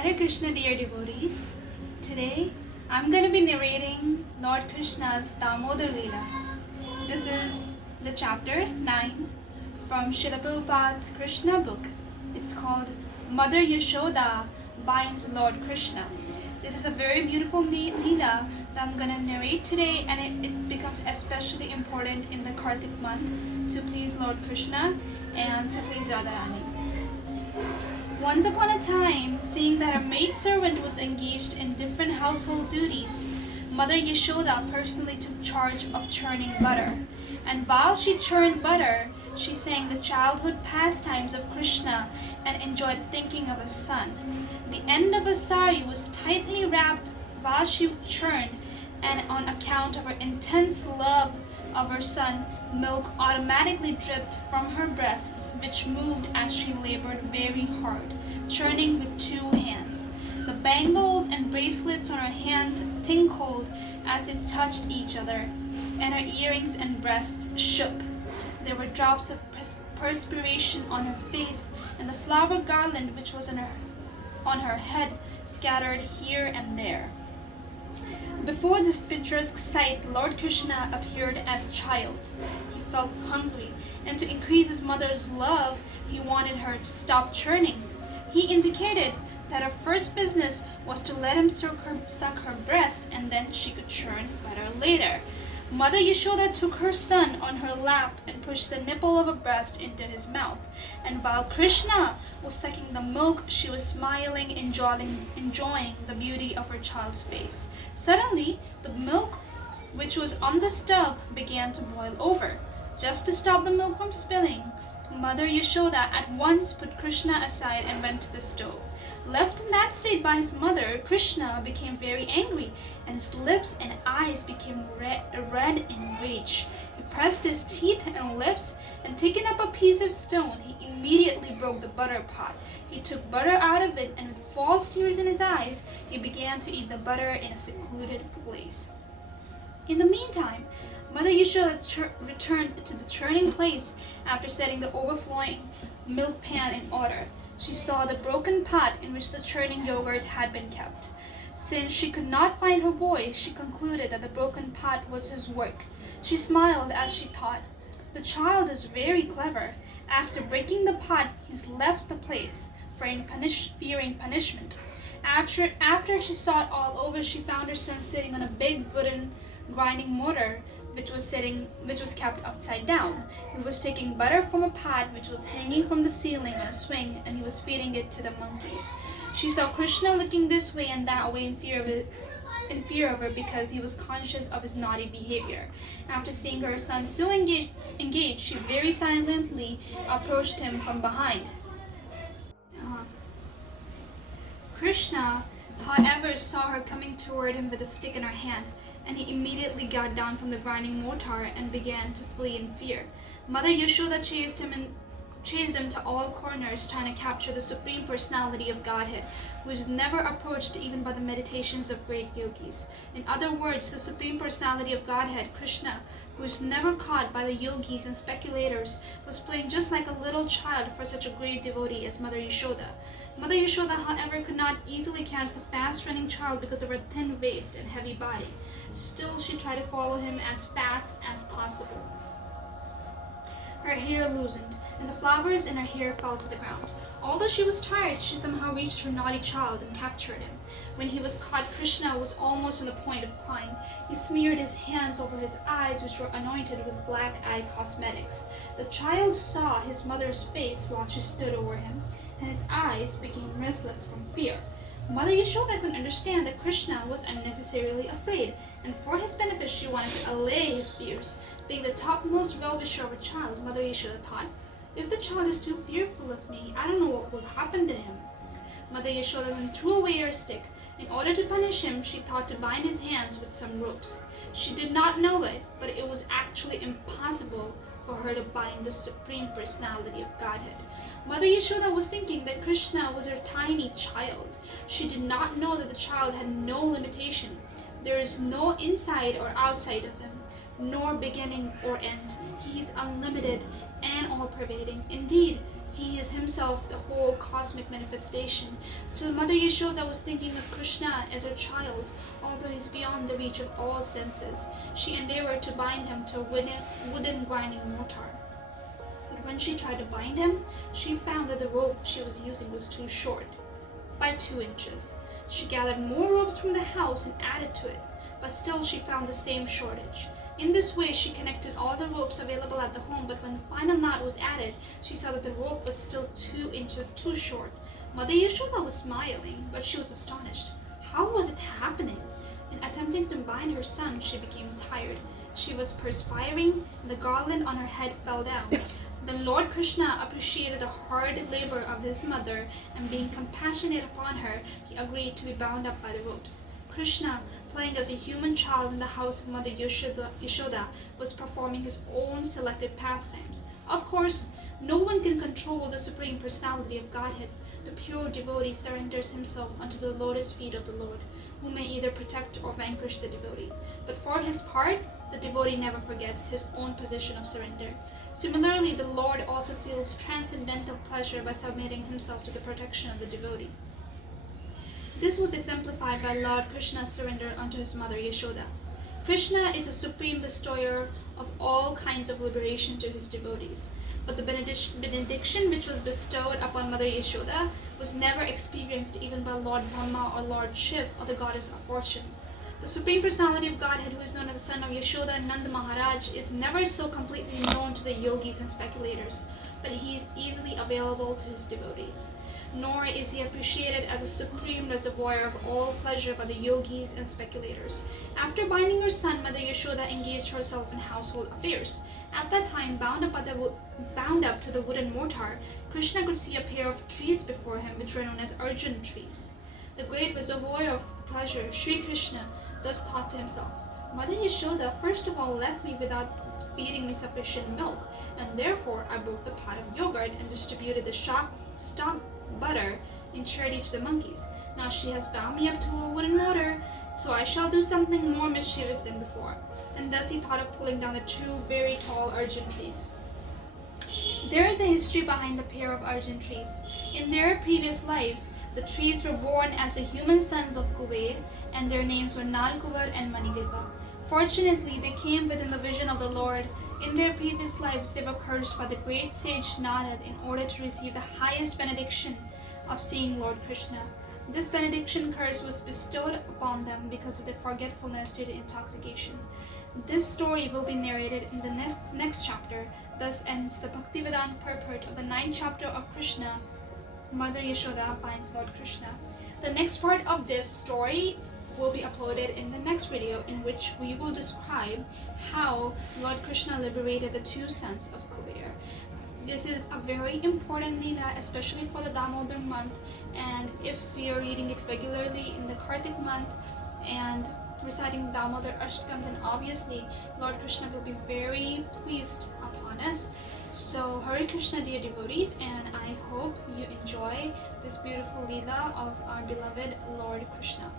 Hare Krishna, dear devotees. Today I'm going to be narrating Lord Krishna's Damodar Leela. This is the chapter 9 from Srila Prabhupada's Krishna book. It's called Mother Yashoda Binds Lord Krishna. This is a very beautiful Leela that I'm going to narrate today, and it becomes especially important in the Kartik month to please Lord Krishna and to please Radharani. Once upon a time, seeing that her maidservant was engaged in different household duties, Mother Yashoda personally took charge of churning butter. And while she churned butter, she sang the childhood pastimes of Krishna and enjoyed thinking of his son. The end of her sari was tightly wrapped while she churned, and on account of her intense love of her son, milk automatically dripped from her breasts, which moved as she labored very hard, churning with 2 hands. The bangles and bracelets on her hands tinkled as they touched each other, and her earrings and breasts shook. There were drops of perspiration on her face, and the flower garland which was on her head scattered here and there. Before this picturesque sight, Lord Krishna appeared as a child. He felt hungry, and to increase his mother's love, he wanted her to stop churning. He indicated that her first business was to let him suck her breast, and then she could churn butter later. Mother Yashoda took her son on her lap and pushed the nipple of her breast into his mouth. And while Krishna was sucking the milk, she was smiling, enjoying the beauty of her child's face. Suddenly, the milk which was on the stove began to boil over. Just to stop the milk from spilling, Mother Yashoda at once put Krishna aside and went to the stove. Left in that state by his mother, Krishna became very angry, and his lips and eyes became red in rage. He pressed his teeth and lips, and taking up a piece of stone, he immediately broke the butter pot. He took butter out of it, and with false tears in his eyes, he began to eat the butter in a secluded place. In the meantime, Mother Yashoda returned to the churning place after setting the overflowing milk pan in order. She saw the broken pot in which the churning yogurt had been kept. Since she could not find her boy, she concluded that the broken pot was his work. She smiled as she thought, "The child is very clever. After breaking the pot, he's left the place, fearing punishment." After she sought all over, she found her son sitting on a big wooden grinding mortar which was kept upside down. He was taking butter from a pot which was hanging from the ceiling on a swing, and he was feeding it to the monkeys. She saw Krishna looking this way and that way in fear of her because he was conscious of his naughty behavior. After seeing her son so engaged, she very silently approached him from behind. Krishna, however, saw her coming toward him with a stick in her hand, and he immediately got down from the grinding mortar and began to flee in fear. Mother Yashoda chased him to all corners, trying to capture the Supreme Personality of Godhead, who is never approached even by the meditations of great yogis. In other words, the Supreme Personality of Godhead, Krishna, who is never caught by the yogis and speculators, was playing just like a little child for such a great devotee as Mother Yashoda. Mother Yashoda, however, could not easily catch the fast-running child because of her thin waist and heavy body. Still, she tried to follow him as fast as possible. Her hair loosened, and the flowers in her hair fell to the ground. Although she was tired, she somehow reached her naughty child and captured him. When he was caught, Krishna was almost on the point of crying. He smeared his hands over his eyes, which were anointed with black eye cosmetics. The child saw his mother's face while she stood over him, and his eyes became restless from fear. Mother Yashoda could understand that Krishna was unnecessarily afraid, and for his benefit she wanted to allay his fears. Being the topmost well-wisher of a child, Mother Yashoda thought, "If the child is too fearful of me, I don't know what will happen to him." Mother Yashoda then threw away her stick. In order to punish him, she thought to bind his hands with some ropes. She did not know it, but it was actually impossible for her to bind the Supreme Personality of Godhead. Mother Yashoda was thinking that Krishna was her tiny child. She did not know that the child had no limitation. There is no inside or outside of him, nor beginning or end. He is unlimited and all-pervading. Indeed, He is himself the whole cosmic manifestation. Still, Mother Yashoda was thinking of Krishna as her child, although he is beyond the reach of all senses. She endeavored to bind him to a wooden grinding mortar. But when she tried to bind him, she found that the rope she was using was too short, by 2 inches. She gathered more ropes from the house and added to it, but still she found the same shortage. In this way, she connected all the ropes available at the home, but when the final knot was added, she saw that the rope was still 2 inches too short. Mother Yashoda was smiling, but she was astonished. How was it happening? In attempting to bind her son, she became tired. She was perspiring, and the garland on her head fell down. Then Lord Krishna appreciated the hard labor of his mother, and being compassionate upon her, he agreed to be bound up by the ropes. Krishna, playing as a human child in the house of Mother Yashoda, was performing his own selected pastimes. Of course, no one can control the Supreme Personality of Godhead. The pure devotee surrenders himself unto the lotus feet of the Lord, who may either protect or vanquish the devotee. But for his part, the devotee never forgets his own position of surrender. Similarly, the Lord also feels transcendental pleasure by submitting himself to the protection of the devotee. This was exemplified by Lord Krishna's surrender unto his mother Yashoda. Krishna is the supreme bestower of all kinds of liberation to his devotees. But the benediction which was bestowed upon Mother Yashoda was never experienced even by Lord Brahma or Lord Shiv or the goddess of fortune. The Supreme Personality of Godhead, who is known as the son of Yashoda and Nanda Maharaj, is never so completely known to the yogis and speculators, but he is easily available to his devotees. Nor is he appreciated as the supreme reservoir of all pleasure by the yogis and speculators. After binding her son, Mother Yashoda engaged herself in household affairs. At that time, bound up to the wooden mortar, Krishna could see a pair of trees before him, which were known as Arjun trees. The great reservoir of pleasure, Sri Krishna thus thought to himself, Mother Yashoda first of all left me without feeding me sufficient milk, and therefore I broke the pot of yogurt and distributed the stock butter in charity to the monkeys. Now she has bound me up to a wooden mortar, so I shall do something more mischievous than before. And thus he thought of pulling down the 2 very tall Arjun trees. There is a history behind the pair of Arjun trees. In their previous lives, the trees were born as the human sons of Kuber, and their names were Nalkuvar and Manigriva. Fortunately, they came within the vision of the Lord. In their previous lives, they were cursed by the great sage Narad in order to receive the highest benediction of seeing Lord Krishna. This benediction curse was bestowed upon them because of their forgetfulness due to intoxication. This story will be narrated in the next chapter. Thus ends the Bhaktivedanta purport of the 9th chapter of Krishna. Mother Yashoda binds Lord Krishna. The next part of this story will be uploaded in the next video, in which we will describe how Lord Krishna liberated the 2 sons of Kuber. This is a very important Leela, especially for the Damodar month, and if we are reading it regularly in the Kartik month and reciting Damodar Ashtakam, then obviously Lord Krishna will be very pleased upon us. So Hare Krishna, dear devotees, and I hope you enjoy this beautiful Leela of our beloved Lord Krishna.